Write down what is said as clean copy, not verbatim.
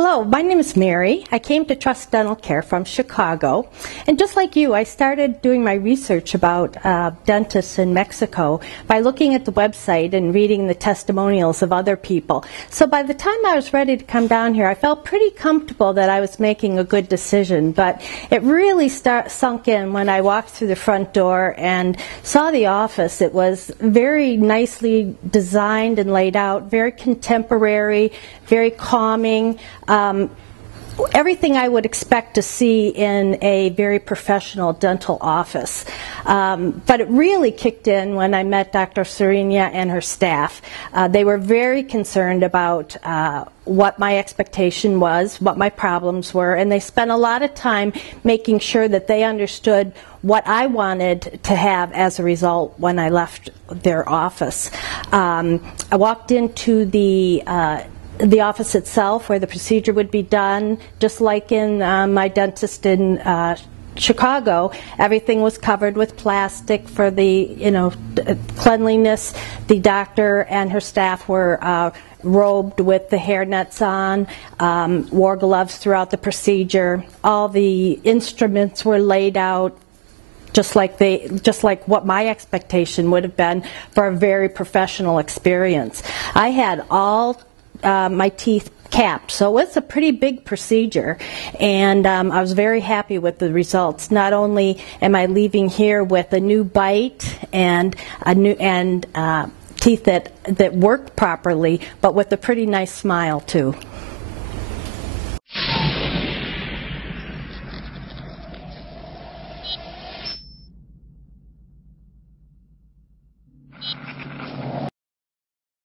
Hello, my name is Mary. I came to Trust Dental Care from Chicago, and just like you, I started doing my research about dentists in Mexico by looking at the website and reading the testimonials of other people. So by the time I was ready to come down here, I felt pretty comfortable that I was making a good decision, but it really sunk in when I walked through the front door and saw the office. It was very nicely designed and laid out, very contemporary, very calming. Everything I would expect to see in a very professional dental office. But it really kicked in when I met Dr. Serenia and her staff. They were very concerned about what my expectation was, what my problems were, and they spent a lot of time making sure that they understood what I wanted to have as a result when I left their office. I walked into the office itself where the procedure would be done, just like in my dentist in Chicago. Everything was covered with plastic for the cleanliness. The doctor and her staff were robed with the hair nets on, wore gloves throughout the procedure. All the instruments were laid out just like what my expectation would have been for a very professional experience. I had all my teeth capped, so it's a pretty big procedure, and I was very happy with the results. Not only am I leaving here with a new bite and teeth that work properly, but with a pretty nice smile too.